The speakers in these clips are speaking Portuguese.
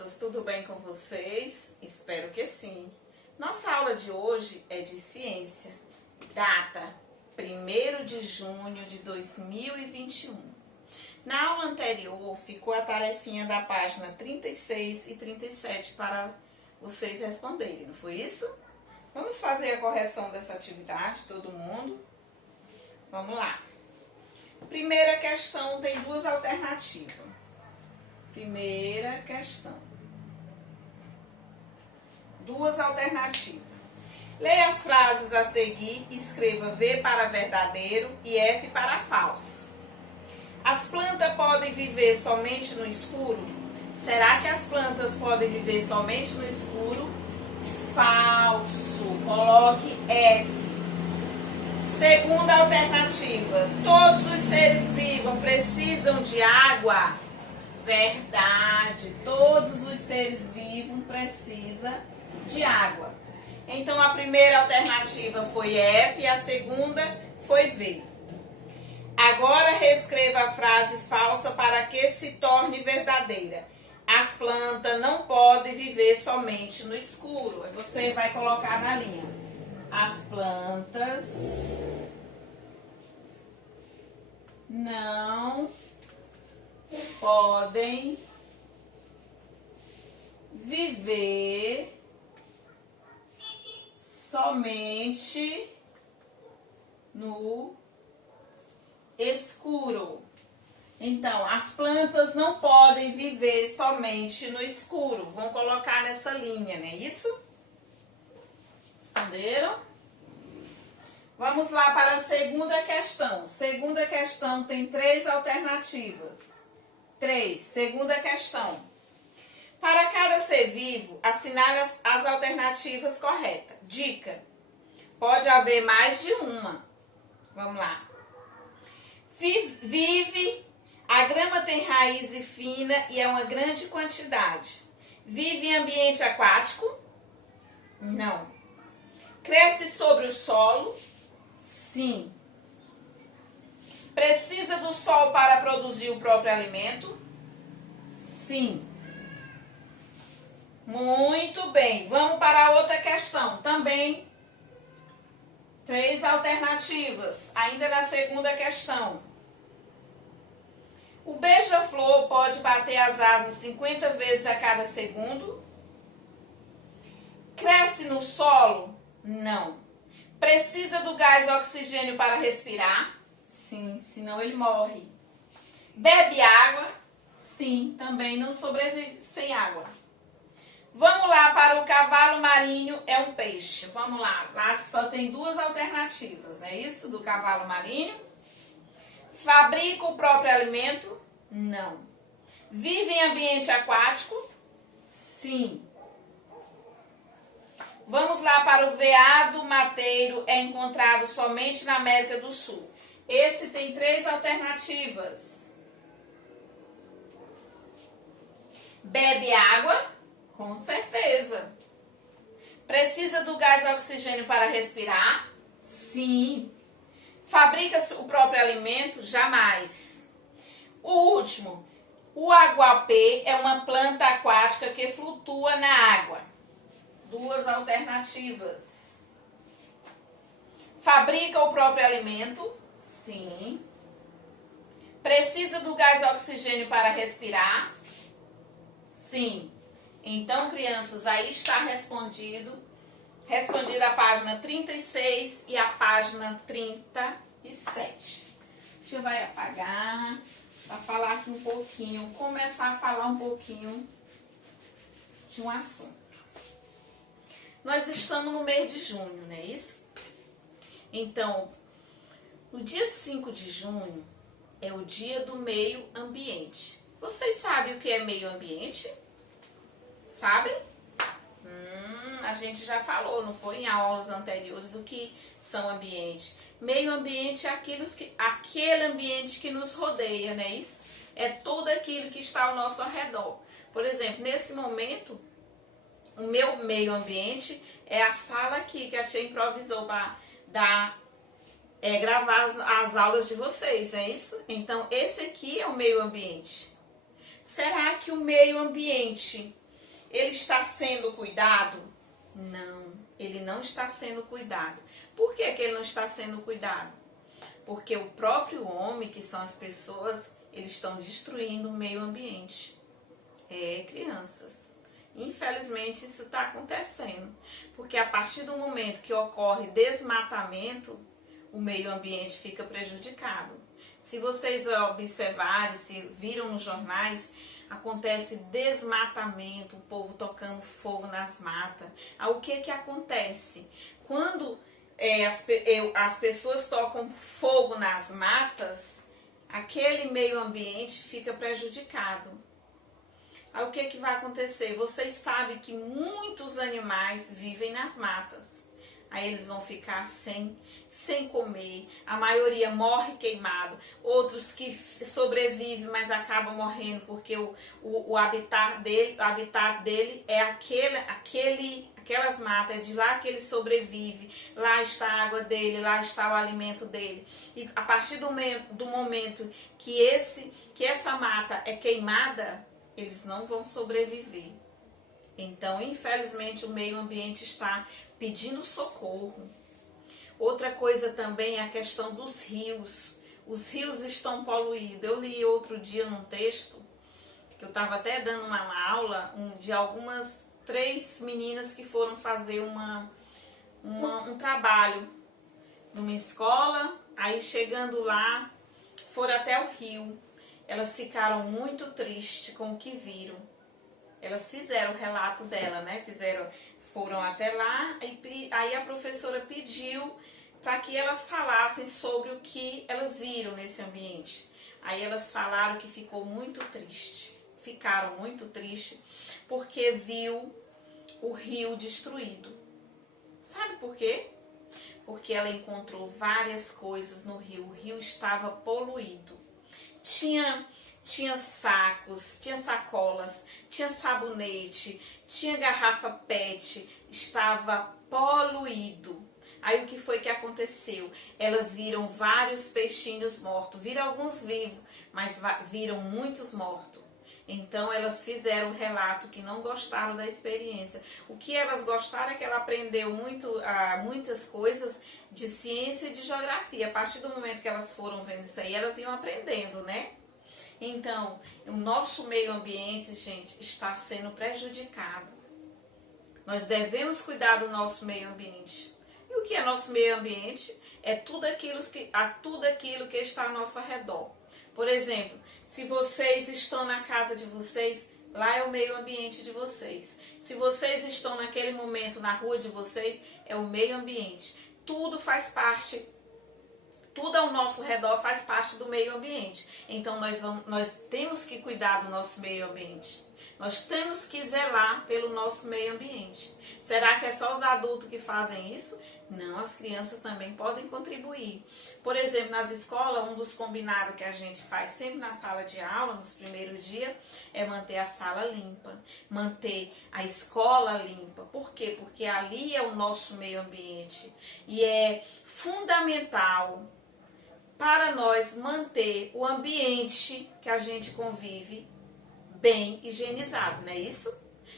crianças, tudo bem com vocês? Espero que sim. Nossa aula de hoje é de ciência. Data 1º de junho de 2021. Na aula anterior ficou a tarefinha da página 36 e 37 para vocês responderem, não foi isso? Vamos fazer a correção dessa atividade, todo mundo? Vamos lá. Primeira questão tem duas alternativas. Primeira questão. Duas alternativas. Leia as frases a seguir e escreva V para verdadeiro e F para falso. As plantas podem viver somente no escuro? Será que as plantas podem viver somente no escuro? Falso. Coloque F. Segunda alternativa. Todos os seres vivos precisam de água? Verdade. Todos os seres vivos precisam de água. Então, a primeira alternativa foi F e a segunda foi V. Agora, reescreva a frase falsa para que se torne verdadeira. As plantas não podem viver somente no escuro. Você vai colocar na linha. As plantas não podem viver somente no escuro. Então, as plantas não podem viver somente no escuro. Vamos colocar nessa linha, não é isso? Responderam? Vamos lá para a segunda questão. Segunda questão tem três alternativas. Segunda questão. Para cada ser vivo, assinale as alternativas corretas. Dica: pode haver mais de uma. Vamos lá. Vive, a grama tem raiz fina e é uma grande quantidade. Vive em ambiente aquático? Não. Cresce sobre o solo? Sim. Precisa do sol para produzir o próprio alimento? Sim. Muito bem. Vamos para a outra questão. Também três alternativas. Ainda na segunda questão. O beija-flor pode bater as asas 50 vezes a cada segundo? Cresce no solo? Não. Precisa do gás oxigênio para respirar? Sim, senão ele morre. Bebe água? Sim, também não sobrevive sem água. Vamos lá para o cavalo marinho, é um peixe. Vamos lá, lá só tem duas alternativas, não é isso? Do cavalo marinho. Fabrica o próprio alimento? Não. Vive em ambiente aquático? Sim. Vamos lá para o veado mateiro, é encontrado somente na América do Sul. Esse tem três alternativas. Bebe água? Com certeza. Precisa do gás oxigênio para respirar? Sim. Fabrica o próprio alimento? Jamais. O último. O aguapé é uma planta aquática que flutua na água. Duas alternativas. Fabrica o próprio alimento? Sim. Precisa do gás oxigênio para respirar? Sim. Então, crianças, aí está respondida a página 36 e a página 37. A gente vai apagar para falar aqui um pouquinho, começar a falar um pouquinho de um assunto. Nós estamos no mês de junho, não é isso? Então, no dia 5 de junho é o dia do meio ambiente. Vocês sabem o que é meio ambiente? Sabem? A gente já falou, não foi em aulas anteriores, o que são ambiente. Meio ambiente é aquele ambiente que nos rodeia, não é isso? É tudo aquilo que está ao nosso redor. Por exemplo, nesse momento, o meu meio ambiente é a sala aqui que a tia improvisou para gravar as aulas de vocês, é isso? Então, esse aqui é o meio ambiente. Será que o meio ambiente ele está sendo cuidado? Não, ele não está sendo cuidado. Por que que ele não está sendo cuidado? Porque o próprio homem, que são as pessoas, eles estão destruindo o meio ambiente. Crianças. Infelizmente isso está acontecendo. Porque a partir do momento que ocorre desmatamento, o meio ambiente fica prejudicado. Se vocês observarem, se viram nos jornais, acontece desmatamento, o povo tocando fogo nas matas. O que que acontece? Quando as pessoas tocam fogo nas matas, aquele meio ambiente fica prejudicado. Aí o que que vai acontecer? Vocês sabem que muitos animais vivem nas matas. Aí eles vão ficar sem comer, a maioria morre queimado, outros que sobrevivem, mas acabam morrendo porque o habitat dele é aquelas matas, é de lá que ele sobrevive, lá está a água dele, lá está o alimento dele. E a partir do momento que essa mata é queimada, eles não vão sobreviver. Então, infelizmente, o meio ambiente está pedindo socorro. Outra coisa também é a questão dos rios. Os rios estão poluídos. Eu li outro dia num texto, que eu estava até dando uma aula de algumas 3 meninas que foram fazer um trabalho numa escola. Aí chegando lá, foram até o rio. Elas ficaram muito tristes com o que viram. Elas fizeram o relato dela, né? Foram até lá e aí a professora pediu para que elas falassem sobre o que elas viram nesse ambiente. Aí elas falaram que ficou muito triste. Ficaram muito tristes porque viu o rio destruído. Sabe por quê? Porque ela encontrou várias coisas no rio. O rio estava poluído. Tinha sacos, tinha sacolas, tinha sabonete, tinha garrafa PET, estava poluído. Aí o que foi que aconteceu? Elas viram vários peixinhos mortos, viram alguns vivos, mas viram muitos mortos. Então elas fizeram um relato que não gostaram da experiência. O que elas gostaram é que ela aprendeu muitas coisas de ciência e de geografia. A partir do momento que elas foram vendo isso aí, elas iam aprendendo, né? Então, o nosso meio ambiente, gente, está sendo prejudicado. Nós devemos cuidar do nosso meio ambiente. E o que é nosso meio ambiente? É tudo aquilo que está ao nosso redor. Por exemplo, se vocês estão na casa de vocês, lá é o meio ambiente de vocês. Se vocês estão naquele momento na rua de vocês, é o meio ambiente. Tudo faz parte. Tudo ao nosso redor faz parte do meio ambiente. Então nós temos que cuidar do nosso meio ambiente. Nós temos que zelar pelo nosso meio ambiente. Será que é só os adultos que fazem isso? Não, as crianças também podem contribuir. Por exemplo, nas escolas, um dos combinados que a gente faz sempre na sala de aula, nos primeiros dias, é manter a sala limpa, manter a escola limpa. Por quê? Porque ali é o nosso meio ambiente. E é fundamental para nós manter o ambiente que a gente convive bem higienizado, não é isso?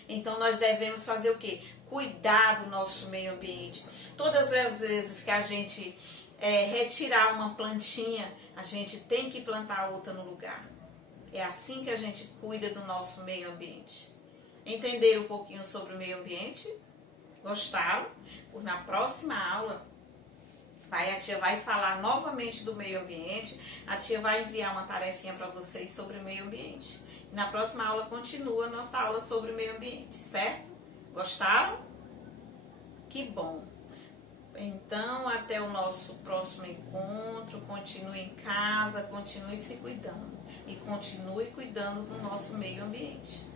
Então nós devemos fazer o quê? Cuidar do nosso meio ambiente. Todas as vezes que a gente retirar uma plantinha, a gente tem que plantar outra no lugar. É assim que a gente cuida do nosso meio ambiente. Entenderam um pouquinho sobre o meio ambiente? Gostaram? Na próxima aula, a tia vai falar novamente do meio ambiente, a tia vai enviar uma tarefinha para vocês sobre o meio ambiente. E na próxima aula continua a nossa aula sobre o meio ambiente, certo? Gostaram? Que bom! Então, até o nosso próximo encontro, continue em casa, continue se cuidando e continue cuidando do nosso meio ambiente.